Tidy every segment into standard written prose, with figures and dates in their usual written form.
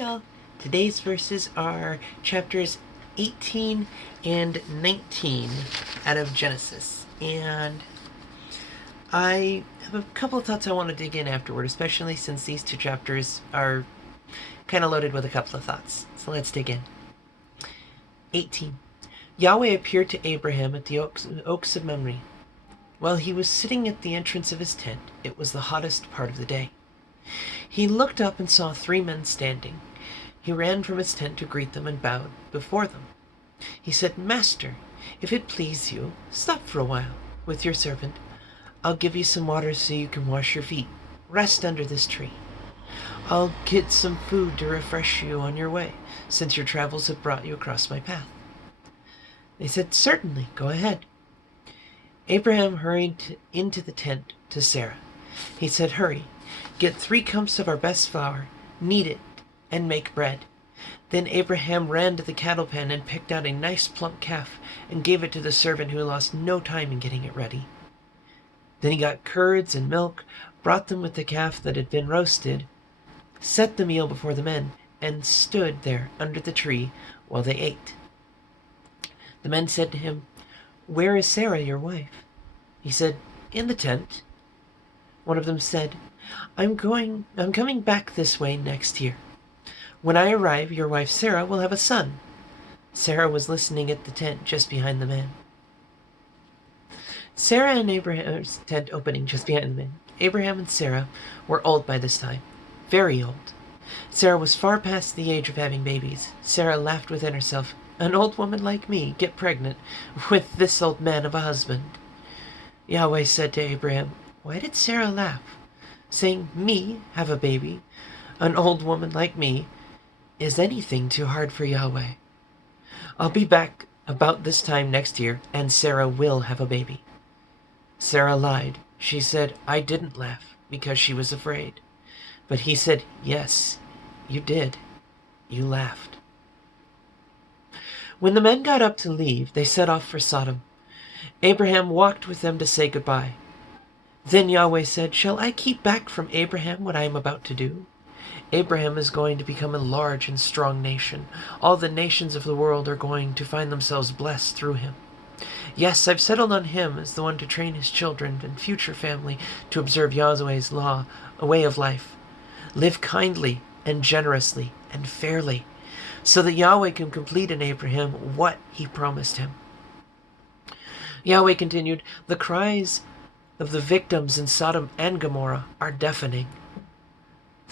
y'all. Today's verses are chapters 18 and 19 out of Genesis. And I have a couple of thoughts I want to dig in afterward, especially since these two chapters are kind of loaded with a couple of thoughts. So let's dig in. 18. Yahweh appeared to Abraham at the oaks of Mamre. While he was sitting at the entrance of his tent, it was the hottest part of the day. He looked up and saw 3 men standing. He ran from his tent to greet them and bowed before them. He said, "Master, if it please you, stop for a while with your servant. I'll give you some water so you can wash your feet. Rest under this tree. I'll get some food to refresh you on your way, since your travels have brought you across my path." They said, "Certainly, go ahead." Abraham hurried into the tent to Sarah. He said, "Hurry, get 3 cups of our best flour, knead it, and make bread." Then Abraham ran to the cattle pen and picked out a nice plump calf and gave it to the servant, who lost no time in getting it ready. Then he got curds and milk, brought them with the calf that had been roasted, set the meal before the men, and stood there under the tree while they ate. The men said to him, "Where is Sarah, your wife?" He said, "In the tent." One of them said, I'm coming back this way next year. When I arrive, your wife Sarah will have a son." Sarah was listening at the tent just behind the man. Sarah and Abraham's tent opening just behind the man. Abraham and Sarah were old by this time, very old. Sarah was far past the age of having babies. Sarah laughed within herself. An old woman like me get pregnant with this old man of a husband. Yahweh said to Abraham, "Why did Sarah laugh? Saying me have a baby, an old woman like me, is anything too hard for Yahweh? I'll be back about this time next year, and Sarah will have a baby." Sarah lied. She said, "I didn't laugh," because she was afraid. But he said, "Yes, you did. You laughed." When the men got up to leave, they set off for Sodom. Abraham walked with them to say goodbye. Then Yahweh said, "Shall I keep back from Abraham what I am about to do? Abraham is going to become a large and strong nation. All the nations of the world are going to find themselves blessed through him. Yes, I've settled on him as the one to train his children and future family to observe Yahweh's law, a way of life. Live kindly and generously and fairly, so that Yahweh can complete in Abraham what he promised him." Yahweh continued, "The cries of the victims in Sodom and Gomorrah are deafening.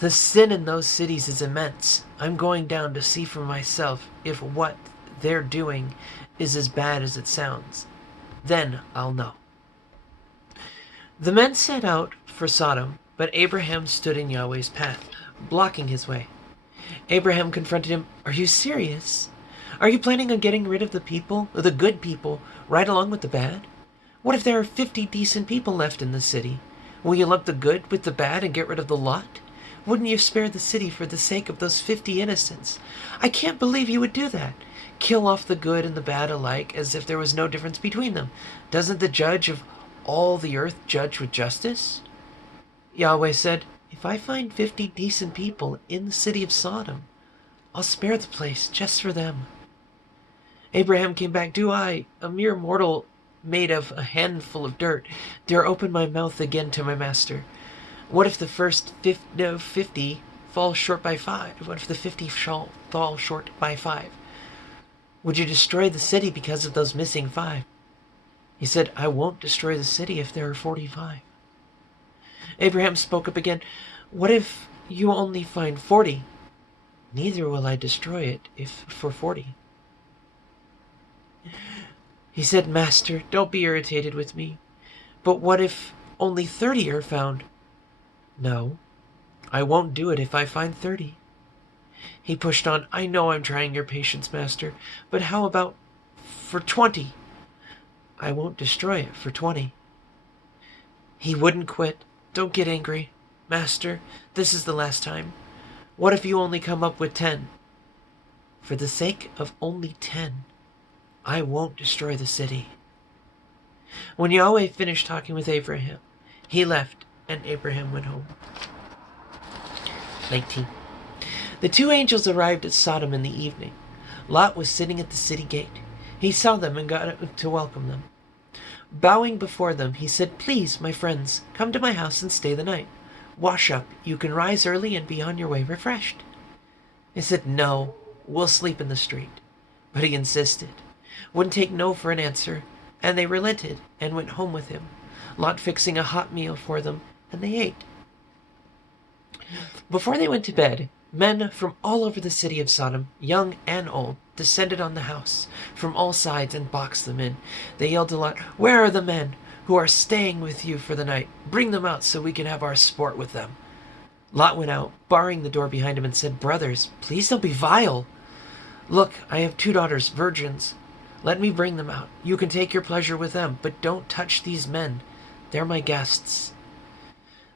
The sin in those cities is immense. I'm going down to see for myself if what they're doing is as bad as it sounds. Then I'll know." The men set out for Sodom, but Abraham stood in Yahweh's path, blocking his way. Abraham confronted him. "Are you serious? Are you planning on getting rid of the people, the good people, right along with the bad? What if there are 50 decent people left in the city? Will you lump the good with the bad and get rid of the lot? Wouldn't you spare the city for the sake of those 50 innocents? I can't believe you would do that. Kill off the good and the bad alike as if there was no difference between them. Doesn't the judge of all the earth judge with justice?" Yahweh said, "If I find 50 decent people in the city of Sodom, I'll spare the place just for them." Abraham came back. "Do I, a mere mortal made of a handful of dirt, dare open my mouth again to my master? What if the first 50 fall short by 5? What if the 50 shall fall short by 5? Would you destroy the city because of those missing 5? He said, "I won't destroy the city if there are 45. Abraham spoke up again. "What if you only find 40? Neither will I destroy it if for 40. He said, "Master, don't be irritated with me. But what if only 30 are found?" "No, I won't do it if I find 30. He pushed on. "I know I'm trying your patience, Master, but how about for 20? "I won't destroy it for 20. He wouldn't quit. "Don't get angry. Master, this is the last time. What if you only come up with 10? "For the sake of only 10, I won't destroy the city." When Yahweh finished talking with Abraham, he left, and Abraham went home. 19. The two angels arrived at Sodom in the evening. Lot was sitting at the city gate. He saw them and got up to welcome them. Bowing before them, he said, "Please, my friends, come to my house and stay the night. Wash up. You can rise early and be on your way refreshed." They said, "No, we'll sleep in the street." But he insisted, wouldn't take no for an answer, and they relented and went home with him, Lot fixing a hot meal for them, and they ate. Before they went to bed, men from all over the city of Sodom, young and old, descended on the house from all sides and boxed them in. They yelled to Lot, "Where are the men who are staying with you for the night? Bring them out so we can have our sport with them." Lot went out, barring the door behind him, and said, "Brothers, please don't be vile. Look, I have 2 daughters, virgins. Let me bring them out. You can take your pleasure with them, but don't touch these men. They're my guests."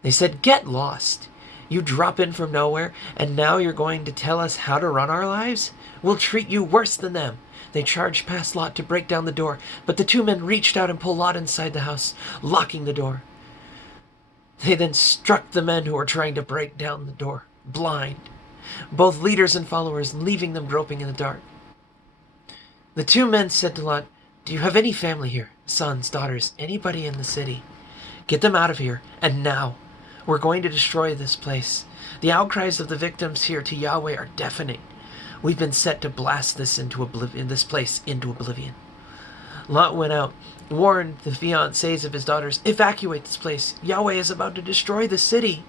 They said, "Get lost. You drop in from nowhere, and now you're going to tell us how to run our lives? We'll treat you worse than them." They charged past Lot to break down the door, but the 2 men reached out and pulled Lot inside the house, locking the door. They then struck the men who were trying to break down the door, blind, both leaders and followers, leaving them groping in the dark. The 2 men said to Lot, "Do you have any family here? Sons, daughters, anybody in the city? Get them out of here, and now. We're going to destroy this place. The outcries of the victims here to Yahweh are deafening. We've been set to blast this place into oblivion." Lot went out, warned the fiancés of his daughters, "Evacuate this place. Yahweh is about to destroy the city."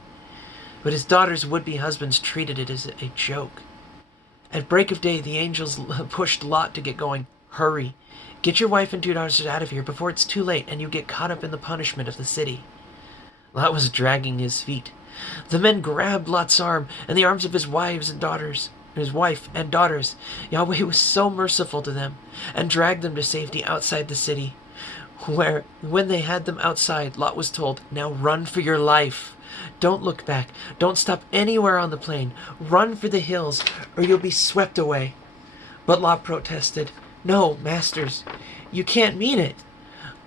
But his daughters' would-be husbands treated it as a joke. At break of day, the angels pushed Lot to get going. "Hurry. Get your wife and 2 daughters out of here before it's too late and you get caught up in the punishment of the city." Lot was dragging his feet. The men grabbed Lot's arm and the arms of his wife and daughters. Yahweh was so merciful to them and dragged them to safety outside the city, where, when they had them outside, Lot was told, "Now run for your life. Don't look back. Don't stop anywhere on the plain. Run for the hills or you'll be swept away." But Lot protested, "No, masters, you can't mean it.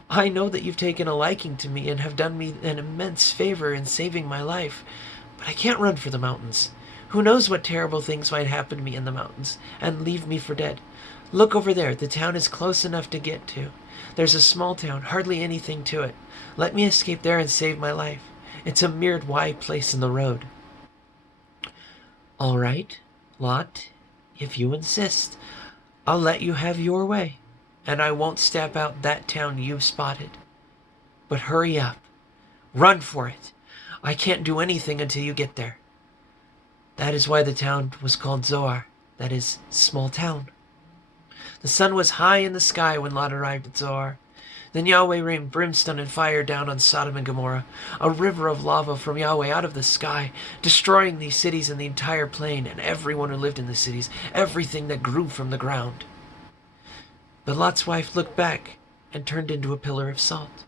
I know that you've taken a liking to me and have done me an immense favor in saving my life, but I can't run for the mountains. Who knows what terrible things might happen to me in the mountains and leave me for dead? Look over there. The town is close enough to get to. There's a small town, hardly anything to it. Let me escape there and save my life. It's a mere wide place in the road." "All right, Lot, if you insist, I'll let you have your way, and I won't stamp out that town you've spotted. But hurry up. Run for it. I can't do anything until you get there." That is why the town was called Zoar, that is, small town. The sun was high in the sky when Lot arrived at Zoar. Then Yahweh rained brimstone and fire down on Sodom and Gomorrah, a river of lava from Yahweh out of the sky, destroying these cities and the entire plain, and everyone who lived in the cities, everything that grew from the ground. But Lot's wife looked back and turned into a pillar of salt.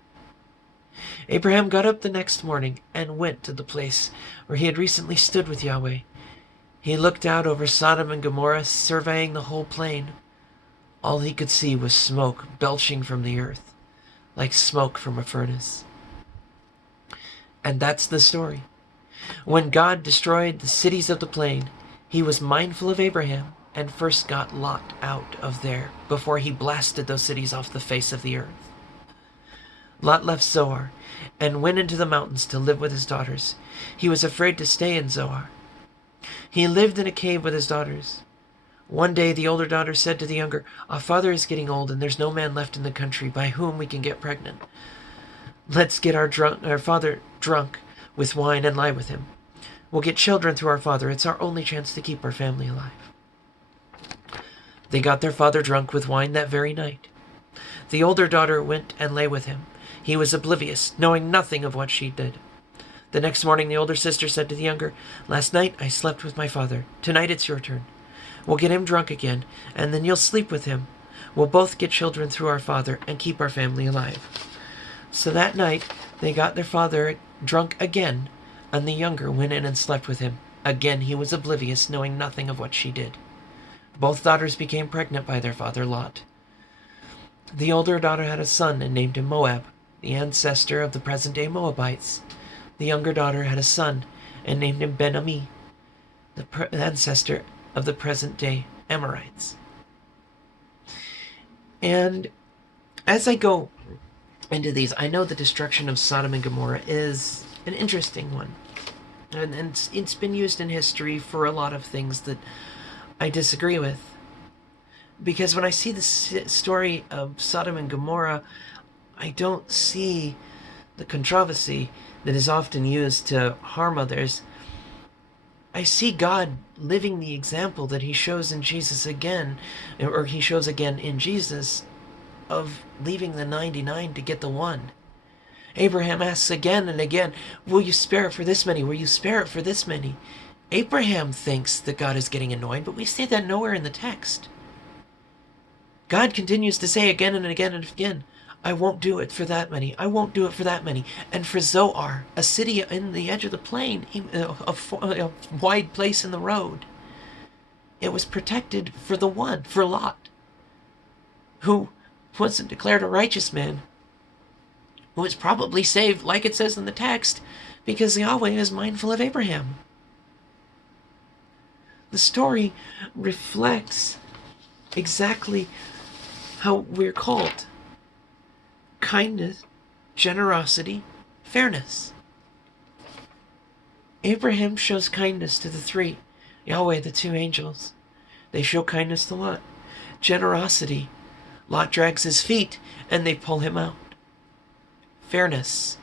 Abraham got up the next morning and went to the place where he had recently stood with Yahweh. He looked out over Sodom and Gomorrah, surveying the whole plain. All he could see was smoke belching from the earth, like smoke from a furnace. And that's the story. When God destroyed the cities of the plain, he was mindful of Abraham and first got Lot out of there before he blasted those cities off the face of the earth. Lot left Zoar and went into the mountains to live with his daughters. He was afraid to stay in Zoar. He lived in a cave with his daughters. One day the older daughter said to the younger, "Our father is getting old and there's no man left in the country by whom we can get pregnant. Let's get our father drunk with wine and lie with him. We'll get children through our father. It's our only chance to keep our family alive." They got their father drunk with wine that very night. The older daughter went and lay with him. He was oblivious, knowing nothing of what she did. The next morning the older sister said to the younger, "Last night I slept with my father. Tonight it's your turn. We'll get him drunk again, and then you'll sleep with him. We'll both get children through our father and keep our family alive." So that night they got their father drunk again, and the younger went in and slept with him. Again he was oblivious, knowing nothing of what she did. Both daughters became pregnant by their father Lot. The older daughter had a son and named him Moab, the ancestor of the present-day Moabites. The younger daughter had a son and named him Ben-Ami. the ancestor of the present-day Amorites. And as I go into these, I know the destruction of Sodom and Gomorrah is an interesting one. And it's been used in history for a lot of things that I disagree with. Because when I see the story of Sodom and Gomorrah, I don't see the controversy that is often used to harm others. I see God living the example that he shows in Jesus again, or he shows again in Jesus, of leaving the 99 to get the one. Abraham asks again and again, will you spare it for this many? Will you spare it for this many? Abraham thinks that God is getting annoyed, but we see that nowhere in the text. God continues to say again and again and again, I won't do it for that many. I won't do it for that many. And for Zoar, a city in the edge of the plain, a wide place in the road, it was protected for the one, for Lot, who wasn't declared a righteous man, who was probably saved, like it says in the text, because Yahweh is mindful of Abraham. The story reflects exactly how we're called. Kindness, generosity, fairness. Abraham shows kindness to the three, Yahweh, the two angels. They show kindness to Lot. Generosity, Lot drags his feet and they pull him out. Fairness,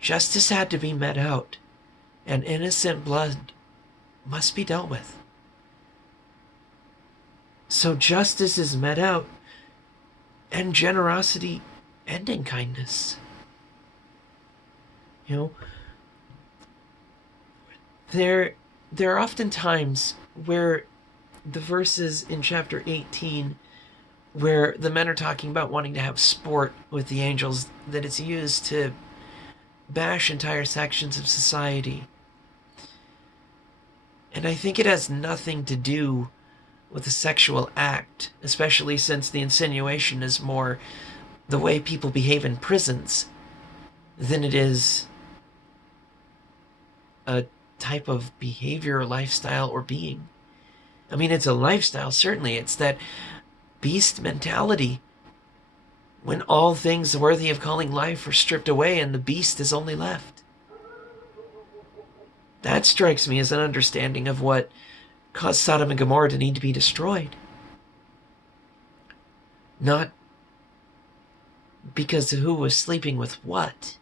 justice had to be met out, and innocent blood must be dealt with. So justice is met out, and generosity ending kindness. There are often times where the verses in chapter 18, where the men are talking about wanting to have sport with the angels, that it's used to bash entire sections of society. And I think it has nothing to do with a sexual act, especially since the insinuation is more the way people behave in prisons than it is a type of behavior or lifestyle or being. I mean, it's a lifestyle, certainly. It's that beast mentality when all things worthy of calling life are stripped away and the beast is only left. That strikes me as an understanding of what caused Sodom and Gomorrah to need to be destroyed. Not because of who was sleeping with what,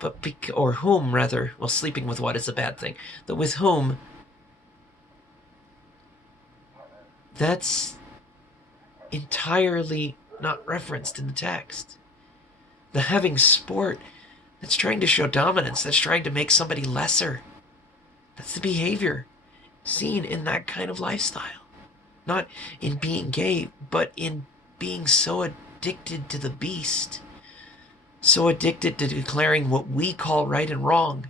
but or whom, rather. Well, sleeping with what is a bad thing. But with whom, that's entirely not referenced in the text. The having sport, that's trying to show dominance, that's trying to make somebody lesser. That's the behavior seen in that kind of lifestyle. Not in being gay, but in being so addicted to the beast, so addicted to declaring what we call right and wrong,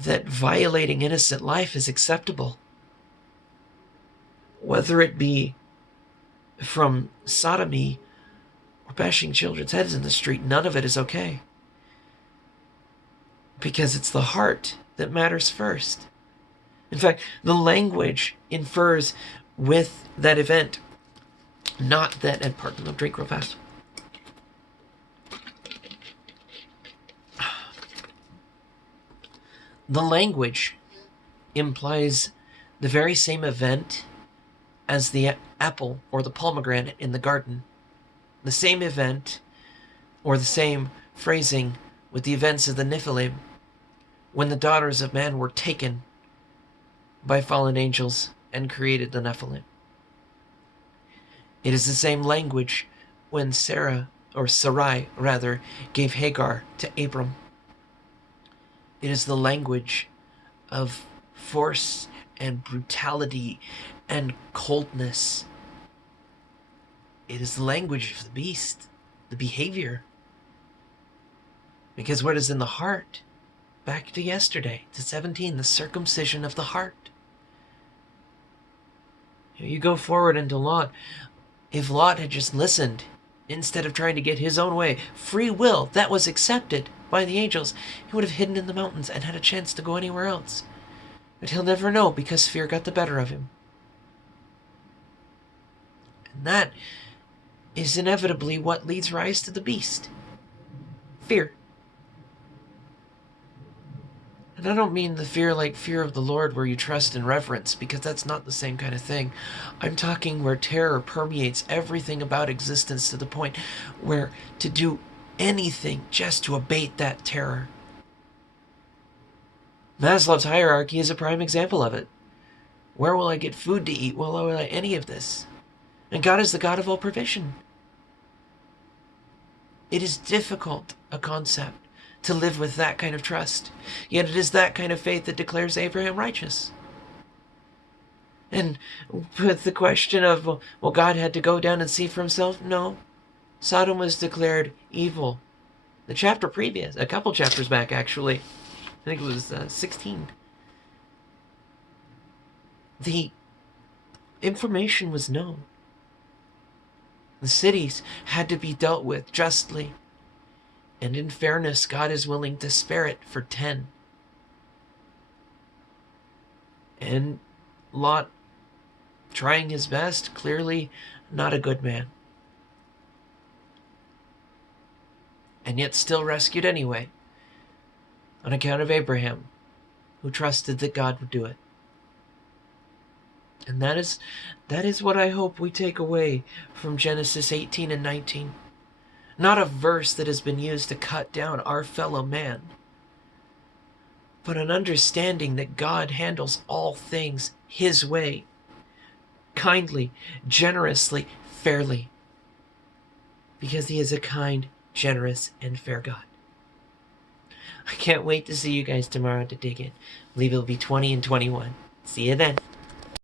that violating innocent life is acceptable. Whether it be from sodomy or bashing children's heads in the street, none of it is okay. Because it's the heart that matters first. In fact, the language infers with that event, not that, and pardon, I'll drink real fast. The language implies the very same event as the apple or the pomegranate in the garden. The same event, or the same phrasing with the events of the Nephilim, when the daughters of man were taken by fallen angels and created the Nephilim. It is the same language when Sarai gave Hagar to Abram. It is the language of force and brutality and coldness. It is the language of the beast, the behavior. Because what is in the heart? Back to yesterday, to 17, the circumcision of the heart. You go forward into Lot. If Lot had just listened, instead of trying to get his own way, free will, that was accepted by the angels, he would have hidden in the mountains and had a chance to go anywhere else. But he'll never know because fear got the better of him. And that is inevitably what leads rise to the beast. Fear. And I don't mean the fear like fear of the Lord where you trust and reverence, because that's not the same kind of thing. I'm talking where terror permeates everything about existence to the point where to do anything just to abate that terror. Maslow's hierarchy is a prime example of it. Where will I get food to eat? Where will I any of this? And God is the God of all provision. It is difficult, a concept, to live with that kind of trust. Yet it is that kind of faith that declares Abraham righteous. And with the question of, well, God had to go down and see for himself? No. Sodom was declared evil. The chapter previous, a couple chapters back actually, I think it was 16. The information was known. The cities had to be dealt with justly. And in fairness, God is willing to spare it for 10. And Lot, trying his best, clearly not a good man. And yet still rescued anyway, on account of Abraham, who trusted that God would do it. And that is what I hope we take away from Genesis 18 and 19. Not a verse that has been used to cut down our fellow man, but an understanding that God handles all things his way, kindly, generously, fairly, because he is a kind, generous, and fair God. I can't wait to see you guys tomorrow to dig in. I believe it'll be 20 and 21. See you then.